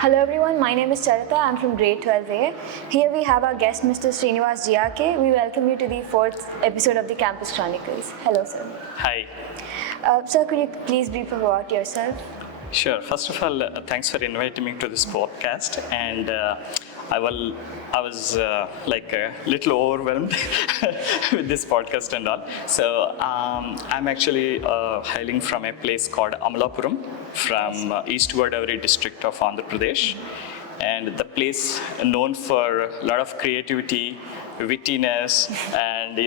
Hello everyone, my name is Charita. I'm from grade 12A. Here we have our guest Mr. Srinivas GRK. We welcome you to the 4th episode of the Campus Chronicles. Hello sir. Hi. Sir, could you please brief about yourself? Sure. First of all, thanks for inviting me to this podcast. And I was like a little overwhelmed with this podcast and all. So I'm actually hailing from a place called Amalapuram from East Godavari district of Andhra Pradesh. And the place known for a lot of creativity, wittiness, and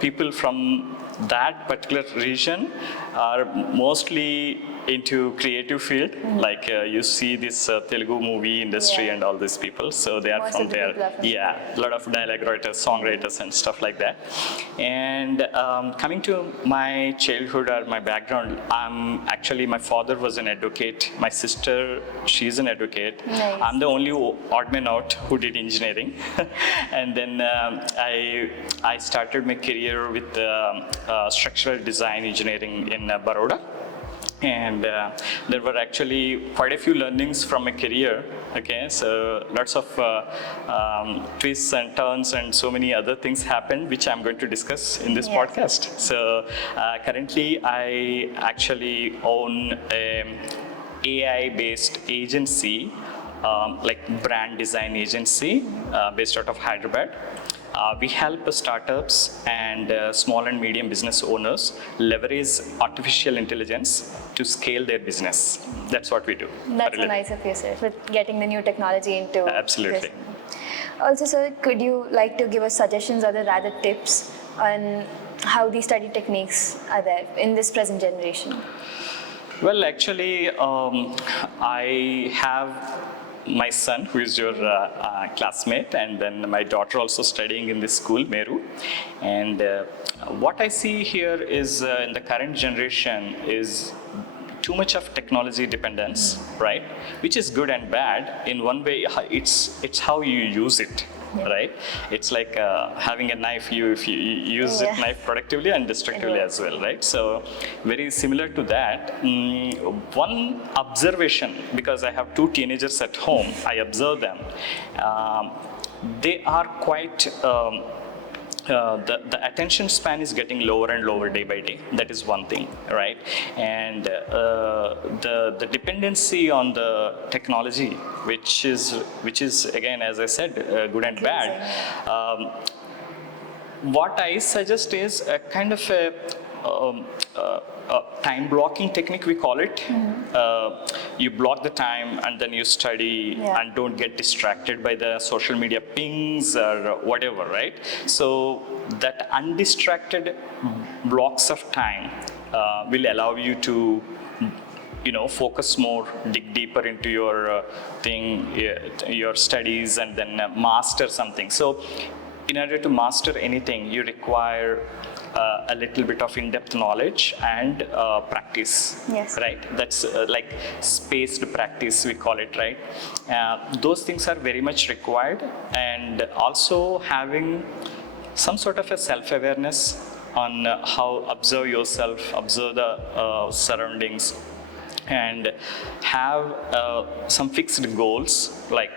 people from that particular region are mostly into creative field. Like you see this Telugu movie industry and all these people, so they are Most from of the there. people are from Yeah, a lot of dialogue writers, songwriters, and stuff like that. And coming to my childhood or my background, my father was an advocate. My sister, she's an advocate. Nice. I'm the only odd man out who did engineering. And then I started my career with structural design engineering in Baroda. And there were actually quite a few learnings from my career. Okay, so lots of twists and turns and so many other things happened, which I'm going to discuss in this podcast. So currently, I actually own an AI-based agency, like brand design agency, based out of Hyderabad. We help startups and small and medium business owners leverage artificial intelligence to scale their business. That's what we do. That's so nice of you, sir, with getting the new technology into Absolutely. this. Also, sir, could you like to give us suggestions or rather tips on how these study techniques are there in this present generation? Well, actually, I have my son, who is your classmate, and then my daughter also studying in this school, Meru. And what I see here is in the current generation is too much of technology dependence, right? Which is good and bad. In one way, it's how you use it. Right? It's like having a knife. If you use it knife productively and destructively as well, right? So very similar to that. One observation, because I have two teenagers at home, I observe them. They are quite. The attention span is getting lower and lower day by day. That is one thing, right? And the dependency on the technology, which is again, as I said, good and bad. What I suggest is a kind of a time blocking technique, we call it. You block the time and then you study and don't get distracted by the social media pings or whatever, right? So that undistracted blocks of time will allow you to focus more, dig deeper into your your studies, and then master something. So in order to master anything, you require a little bit of in-depth knowledge and practice, right? That's like spaced practice, we call it, right? Those things are very much required, and also having some sort of a self-awareness on how observe yourself, observe the surroundings, and have some fixed goals. Like,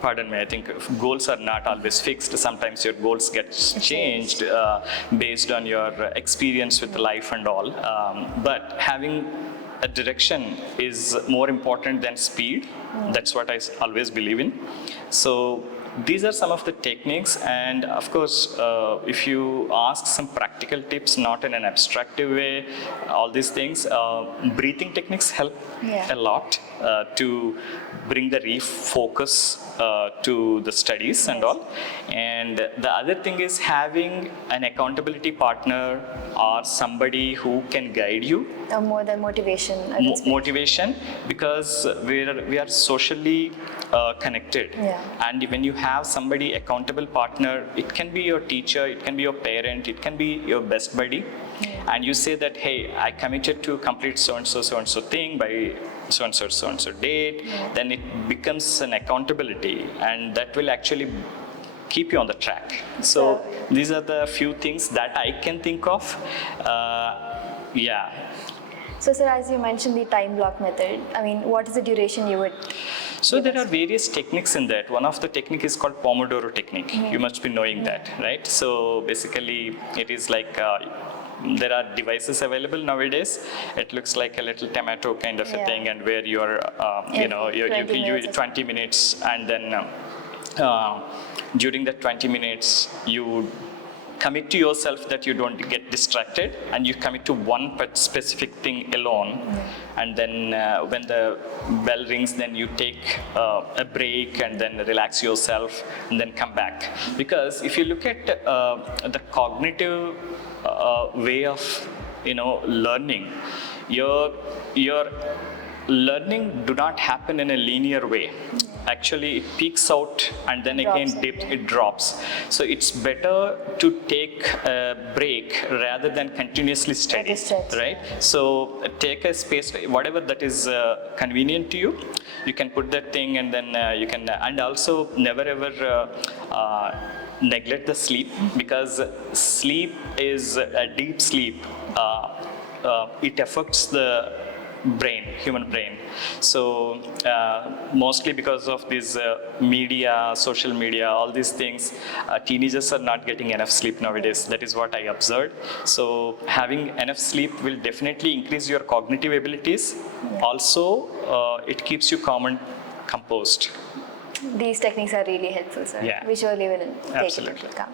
pardon me, I think goals are not always fixed. Sometimes your goals get changed based on your experience with life and all. But having a direction is more important than speed. That's what I always believe in. So these are some of the techniques, and of course, if you ask some practical tips, not in an abstractive way, all these things, breathing techniques help a lot to bring the refocus to the studies and all. And the other thing is having an accountability partner or somebody who can guide you. More than motivation. Motivation, because we are socially connected. And when you have somebody accountable partner, it can be your teacher, it can be your parent, it can be your best buddy. And you say that, hey, I committed to complete so-and-so thing by so-and-so date, then it becomes an accountability, and that will actually keep you on the track. So these are the few things that I can think of. So, sir, as you mentioned the time block method, I mean, what is the duration you would? So there are various techniques in that. One of the technique is called Pomodoro technique. You must be knowing that, right? So basically, it is like there are devices available nowadays. It looks like a little tomato kind of a thing, and where you are, you 20 minutes, and then during that 20 minutes, you commit to yourself that you don't get distracted, and you commit to one specific thing alone. And then when the bell rings, then you take a break and then relax yourself and then come back. Because if you look at the cognitive way of learning, your learning do not happen in a linear way. Actually, it peaks out and then again it drops. So it's better to take a break rather than continuously study, right? So take a space, whatever that is convenient to you. You can put that thing, and then you can, and also never ever neglect the sleep, because sleep is a deep sleep. It affects the human brain. So mostly because of this media, social media, all these things, teenagers are not getting enough sleep nowadays. That is what I observed. So having enough sleep will definitely increase your cognitive abilities. Also, it keeps you calm and composed. These techniques are really helpful, sir. Yeah. We surely will take it into account.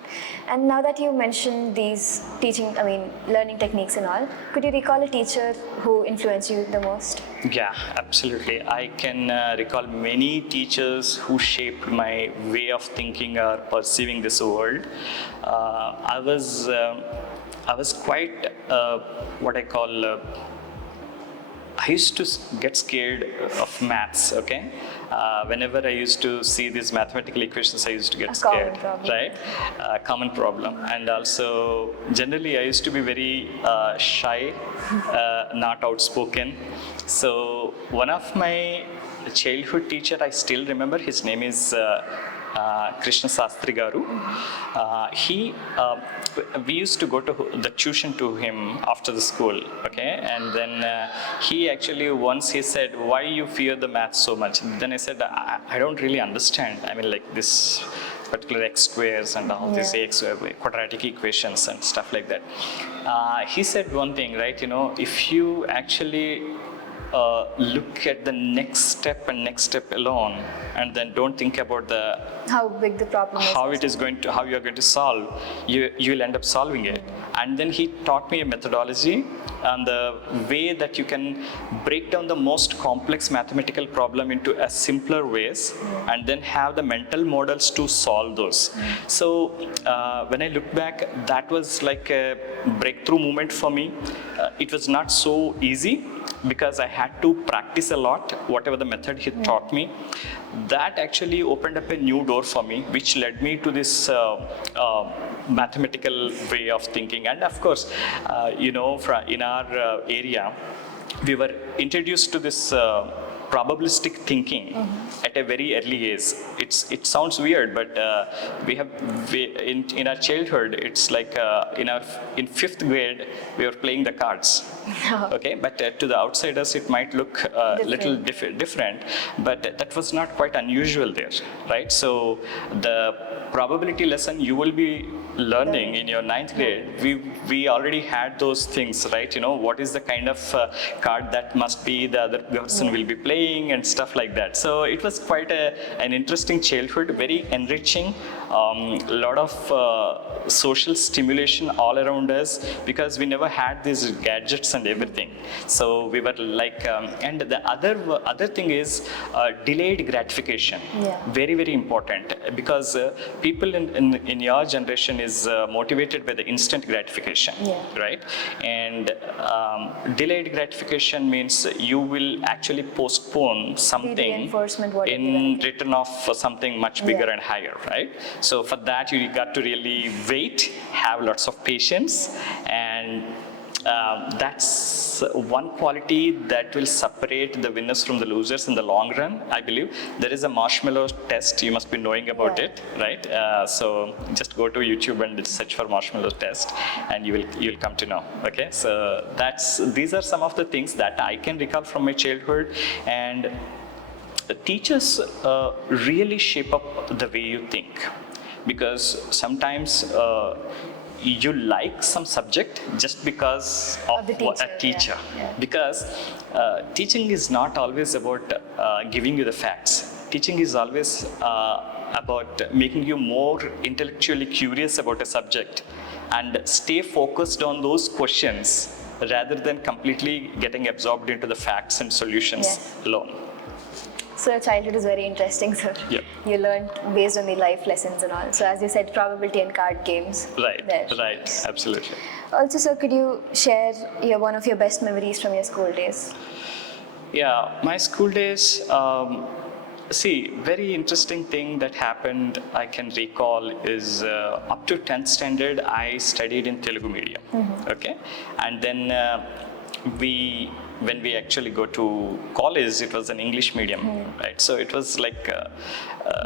And now that you mentioned these learning techniques and all, could you recall a teacher who influenced you the most? Yeah, absolutely. I can recall many teachers who shaped my way of thinking or perceiving this world. I was quite what I call. I used to get scared of maths, okay? Whenever I used to see these mathematical equations, I used to get scared, right? Common problem. And also, generally, I used to be very shy, not outspoken. So, one of my childhood teacher, I still remember, his name is Krishna Sastri Garu. We used to go to the tuition to him after the school, okay? And then he actually once he said, "Why you fear the math so much?" Then I said, I don't really understand. I mean, like this particular x squares and all these quadratic equations and stuff like that. He said one thing, right? If you actually look at the next step alone, and then don't think about how big the problem is, how you are going to solve, you will end up solving it. And then he taught me a methodology and the way that you can break down the most complex mathematical problem into a simpler ways, and then have the mental models to solve those. So when I look back, that was like a breakthrough moment for me. It was not so easy, because I had to practice a lot, whatever the method he taught me. That actually opened up a new door for me, which led me to this mathematical way of thinking. And of course, in our area, we were introduced to this probabilistic thinking at a very early age. It sounds weird, but in our childhood, it's like in 5th grade we were playing the cards. Okay, but to the outsiders it might look a little different, but that was not quite unusual there, right? So the probability lesson you will be learning in your 9th grade, we already had those things, right? What is the kind of card that must be the other person will be playing and stuff like that. So it was quite an interesting childhood, very enriching, a lot of social stimulation all around us, because we never had these gadgets and everything. So we were like, and the other thing is delayed gratification. Very, very important, because people in your generation is motivated by the instant gratification, right? And delayed gratification means you will actually postpone something in return of something much bigger and higher, right? So for that, you got to really wait, have lots of patience, and that's one quality that will separate the winners from the losers in the long run, I believe. There is a marshmallow test. You must be knowing about it, right? So just go to YouTube and search for marshmallow test, and you'll come to know. Okay, so these are some of the things that I can recall from my childhood, and teachers really shape up the way you think, because sometimes you like some subject just because of the teacher, a teacher. Yeah. Because teaching is not always about giving you the facts. Teaching is always about making you more intellectually curious about a subject and stay focused on those questions rather than completely getting absorbed into the facts and solutions alone. So your childhood is very interesting, sir. Yeah. You learned based on the life lessons and all. So as you said, probability and card games. Right, there. right, absolutely. Also, sir, could you share one of your best memories from your school days? Yeah, my school days, very interesting thing that happened I can recall is up to 10th standard, I studied in Telugu medium, okay? And then when we actually go to college, it was an English medium, right? So it was like a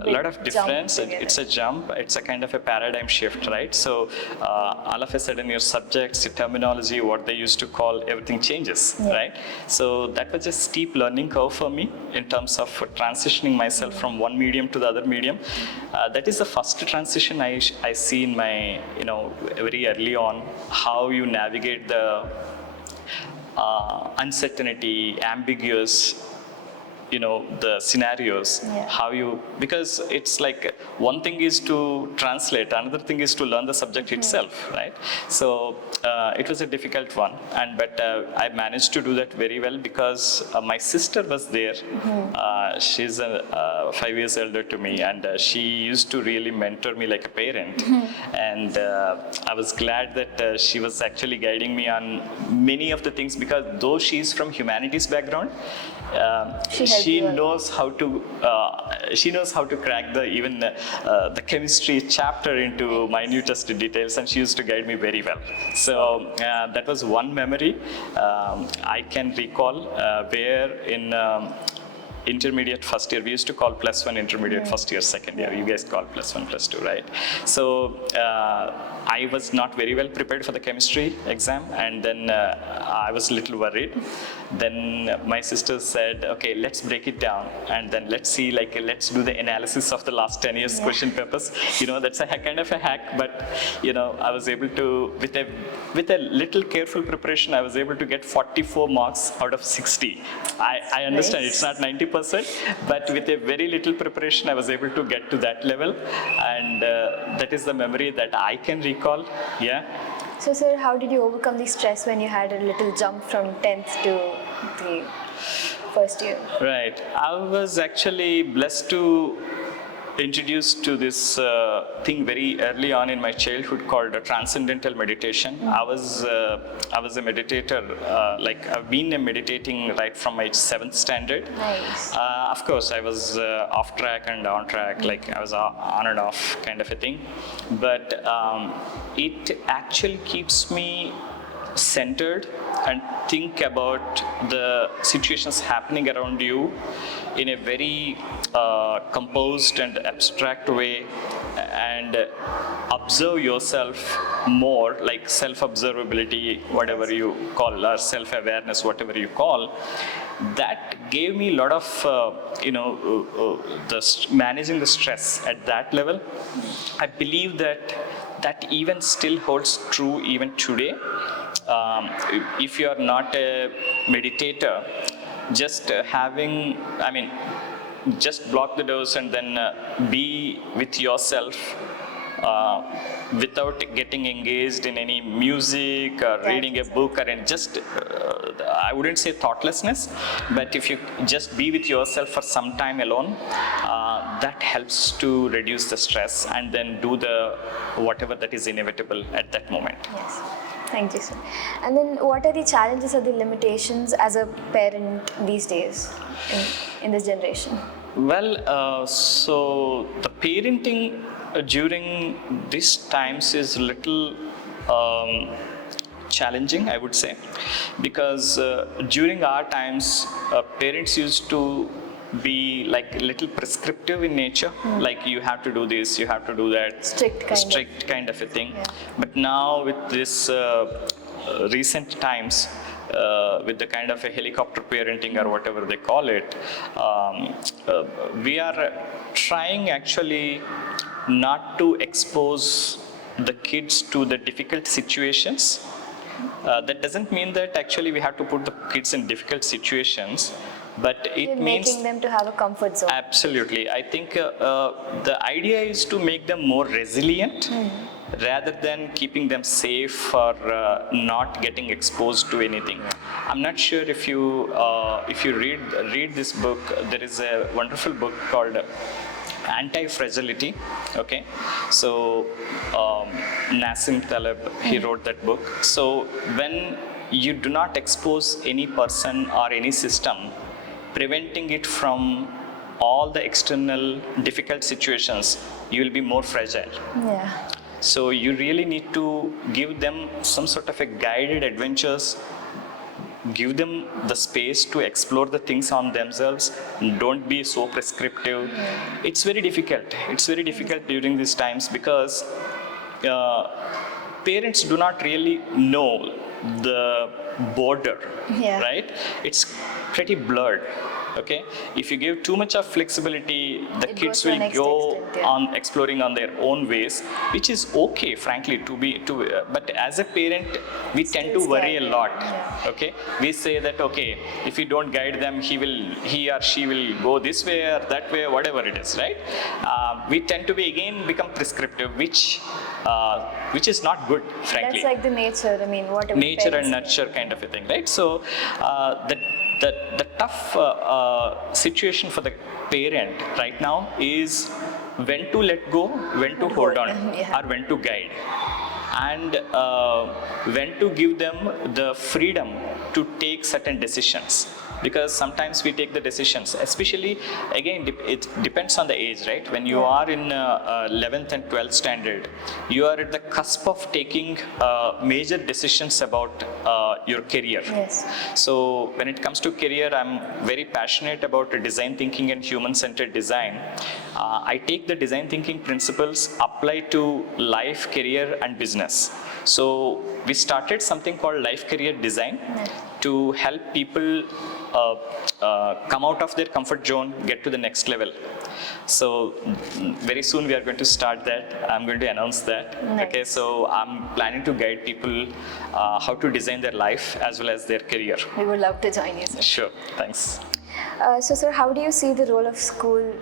lot of difference. It's a jump. It's a kind of a paradigm shift, right? So all of a sudden, your subjects, your terminology, what they used to call, everything changes, right? So that was a steep learning curve for me in terms of transitioning myself from one medium to the other medium. That is the first transition I see in my, very early on, how you navigate the uncertainty, ambiguous, the scenarios, because it's like one thing is to translate, another thing is to learn the subject itself, right? So it was a difficult one, but I managed to do that very well because my sister was there. She's 5 years elder to me, and she used to really mentor me like a parent. And I was glad that she was actually guiding me on many of the things, because though she's from humanities background, she knows how to crack the chemistry chapter into minutest details, and she used to guide me very well. So that was one memory I can recall, where in intermediate first year, we used to call +1 intermediate first year, second year. You guys call +1, +2, right? So I was not very well prepared for the chemistry exam, and then I was a little worried. Then my sister said, okay, let's break it down, and then let's see, let's do the analysis of the last 10 years question papers. That's a kind of a hack, but I was able to, with a little careful preparation, I was able to get 44 marks out of 60. I understand it's not 90%, but with a very little preparation, I was able to get to that level, and that is the memory that I can recall. Yeah. So, sir, how did you overcome the stress when you had a little jump from 10th to the first year? Right. I was actually blessed to introduced to this thing very early on in my childhood called transcendental meditation. I was a meditator. I've been meditating right from my 7th standard. Nice. Of course, I was off track and on track. I was on and off kind of a thing. But it actually keeps me centered and think about the situations happening around you in a very composed and abstract way, and observe yourself more, like self-observability, whatever you call, or self-awareness, whatever you call. That gave me a lot of, managing the stress at that level. I believe that even still holds true even today. If you are not a meditator, just just block the doors and then be with yourself without getting engaged in any music or reading a book, or I wouldn't say thoughtlessness, but if you just be with yourself for some time alone, that helps to reduce the stress and then do whatever that is inevitable at that moment. Yes. Thank you, sir. And then what are the challenges or the limitations as a parent these days in this generation? Well, so the parenting during these times is little challenging, I would say, because during our times, parents used to be like a little prescriptive in nature, like you have to do this, you have to do that, Strict kind of a thing. Yeah. But now with this recent times, with the kind of a helicopter parenting or whatever they call it, we are trying actually not to expose the kids to the difficult situations. That doesn't mean that actually we have to put the kids in difficult situations, but it You're means making them to have a comfort zone. absolutely. I think the idea is to make them more resilient rather than keeping them safe or not getting exposed to anything. I'm not sure if you read this book. There is a wonderful book called Anti-Fragility. Okay, so Nassim Taleb, he wrote that book. So when you do not expose any person or any system, preventing it from all the external difficult situations, you will be more fragile. Yeah. So you really need to give them some sort of a guided adventures, give them the space to explore the things on themselves. Don't be so prescriptive. It's very difficult. It's very difficult during these times because parents do not really know the border, Yeah. right? It's pretty blurred. Okay, if you give too much of flexibility, the It kids goes to the will next go extent, yeah. on exploring on their own ways, which is okay, frankly, but as a parent, we tend to Still worry a scared, lot. yeah. Okay, we say that okay, if you don't guide them, he or she will go this way or that way, whatever it is, right? We tend to become prescriptive, which is not good, frankly. That's like the nature. I mean, whatever. Nature and parents nurture kind of a thing, right? So the tough situation for the parent right now is when to let go, when to hold on, Yeah. or when to guide, and when to give them the freedom to take certain decisions. Because sometimes we take the decisions, especially, again, it depends on the age, right? When you are in 11th and 12th standard, you are at the cusp of taking major decisions about your career. Yes. So when it comes to career, I'm very passionate about design thinking and human-centered design. I take the design thinking principles, apply to life, career, and business. So we started something called life career design to help people come out of their comfort zone, get to the next level. So very soon we are going to start that. I'm going to announce that. Nice. Okay, so I'm planning to guide people how to design their life as well as their career. We would love to join you, sir. Sure, thanks. So, sir, how do you see the role of school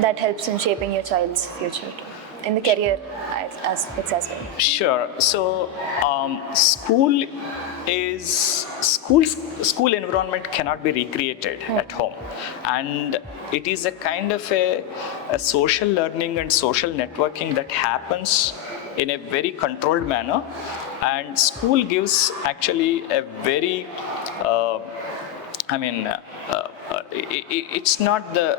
that helps in shaping your child's future in the career aspects as well? Sure. So school environment cannot be recreated at home, and it is a kind of a social learning and social networking that happens in a very controlled manner, and school gives actually a very it's not the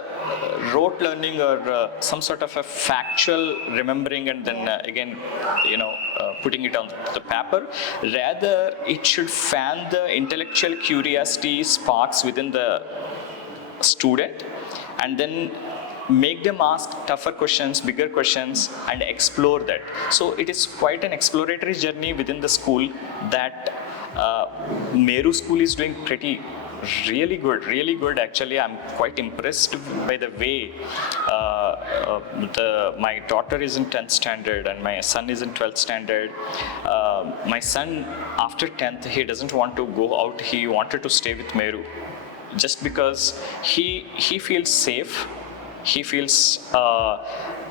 rote learning or some sort of a factual remembering and then again, putting it on the paper. Rather, it should fan the intellectual curiosity sparks within the student and then make them ask tougher questions, bigger questions, and explore that. So it is quite an exploratory journey within the school that Meru school is doing really good actually. I'm quite impressed by the way my daughter is in 10th standard and my son is in 12th standard. My son, after 10th, he doesn't want to go out. He wanted to stay with Meru just because he feels safe. He feels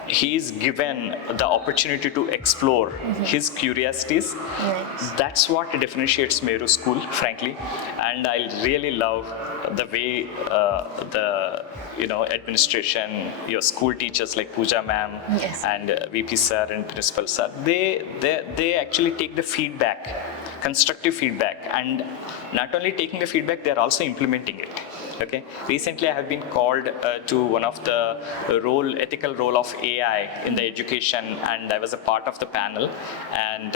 he is given the opportunity to explore his curiosities. Nice. That's what differentiates Meru School, frankly. And I really love the way the administration, your school teachers like Pooja ma'am Yes. and VP sir and principal sir, they actually take the feedback, constructive feedback, and not only taking the feedback, they're also implementing it. Okay. Recently, I have been called to one of the ethical role of AI in the education, and I was a part of the panel. And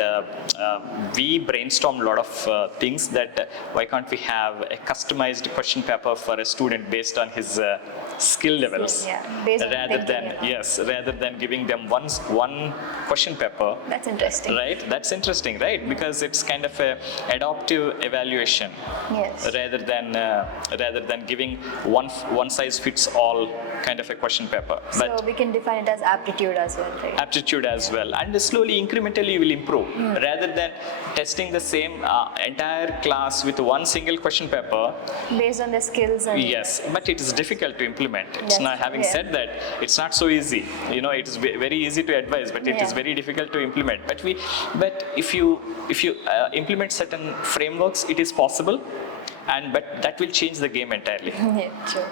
we brainstormed a lot of things that why can't we have a customized question paper for a student based on his skill levels, based on rather thinking, than rather than giving them one question paper. That's interesting. Right? That's interesting, right? Because it's kind of a adaptive evaluation, Yes. rather than giving one size fits all kind of a question paper. So we can define it as aptitude as well, right? Aptitude as well, and slowly, incrementally, you will improve, rather than testing the same entire class with one single question paper. Based on the skills and Yes, but it is difficult to implement. It's Yes, not, having said that, it's not so easy. It is very easy to advise, but it is very difficult to implement. But if you implement certain frameworks, it is possible, but that will change the game entirely. Yeah, true.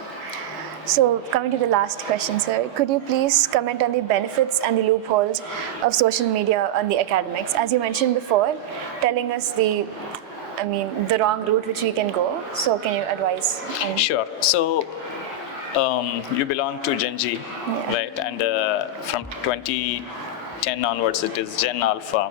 So coming to the last question, sir, could you please comment on the benefits and the loopholes of social media on the academics? As you mentioned before, telling us the wrong route which we can go. So can you advise? Sure. So you belong to Gen Z, right? And from 2010 onwards, it is Gen Alpha.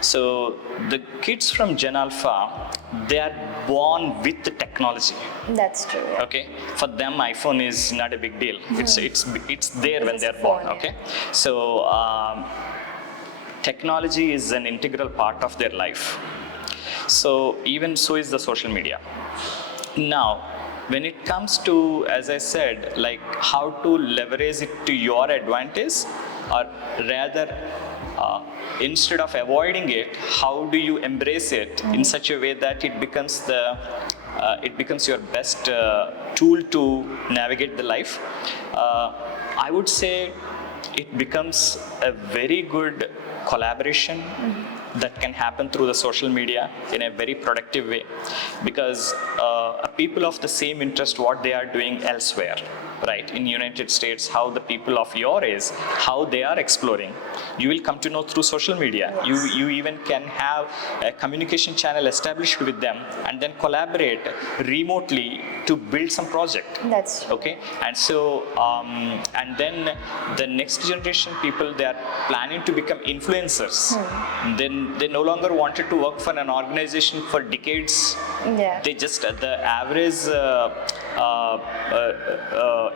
So the kids from Gen Alpha, they are born with the technology. That's true. Yeah. Okay, for them, iPhone is not a big deal. It's there when they're born. Okay, so technology is an integral part of their life. So even so is the social media. Now, when it comes to, as I said, like how to leverage it to your advantage, or rather, instead of avoiding it, how do you embrace it in such a way that it becomes your best tool to navigate the life? I would say it becomes a very good collaboration that can happen through the social media in a very productive way, because people of the same interest, what they are doing elsewhere, right? In United States, how the people of your age, how they are exploring, you will come to know through social media. Yes. You even can have a communication channel established with them, and then collaborate remotely to build some project. That's true. Okay, and so and then the next generation people, they are planning to become influencers. Then they no longer wanted to work for an organization for decades. They just the average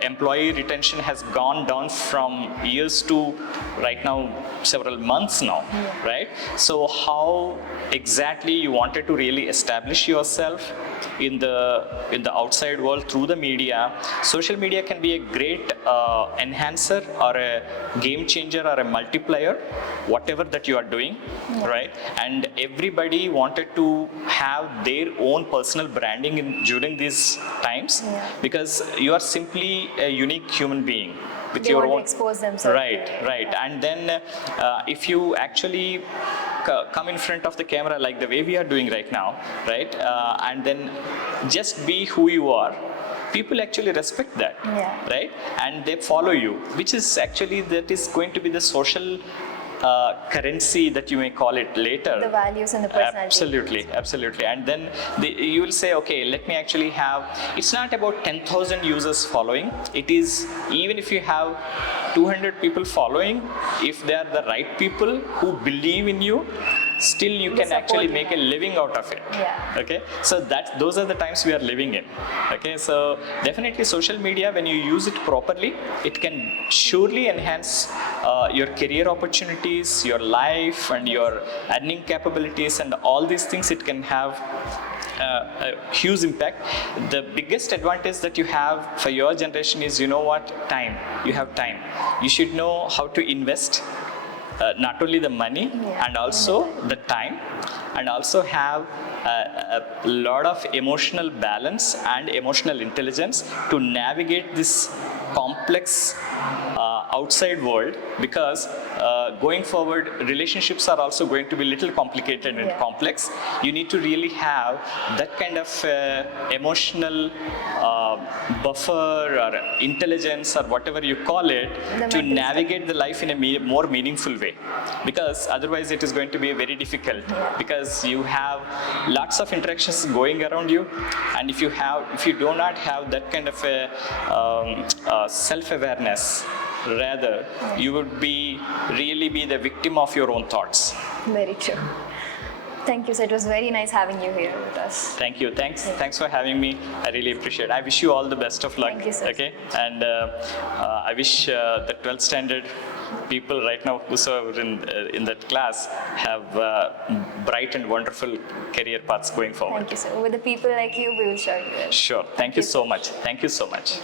employee retention has gone down from years to right now several months now, right? So how exactly you wanted to really establish yourself in the outside world through the media? Social media can be a great enhancer or a game changer or a multiplier, whatever that you are doing, right? And everybody wanted to have their own personal branding during these times, because you are simply a unique human being with They your want own. to expose themselves. Right. And then if you actually come in front of the camera like the way we are doing right now, right? And then just be who you are. People actually respect that, right? And they follow you, which is actually, that is going to be the social currency that you may call it later. The values and the personality. Absolutely. And then you will say, okay, let me actually have, it's not about 10,000 users following. It is, even if you have 200 people following, if they are the right people who believe in you, still you can actually make a living out of it. Okay, so those are the times we are living in. Okay, so definitely social media, when you use it properly, it can surely enhance your career opportunities, your life, and your earning capabilities, and all these things. It can have a huge impact. The biggest advantage that you have for your generation is, time. You have time. You should know how to invest not only the money, and also the time, and also have a lot of emotional balance and emotional intelligence to navigate this complex outside world, because going forward, relationships are also going to be little complicated and Yeah. complex. You need to really have that kind of emotional buffer or intelligence or whatever you call it The to mental navigate the life in a more meaningful way, because otherwise it is going to be very difficult, because you have lots of interactions going around you, and if you do not have that kind of a self-awareness, rather you would really be the victim of your own thoughts. Very true. Thank you, sir. It was very nice having you here with us. Thank you. Thanks for having me. I really appreciate it. I wish you all the best of luck. Thank you, sir. Okay, and I wish the 12th standard people right now whosoever in that class have bright and wonderful career paths going forward. Thank you, sir. With the people like you, we will show you. Sure. Thank you so much. Thank you so much.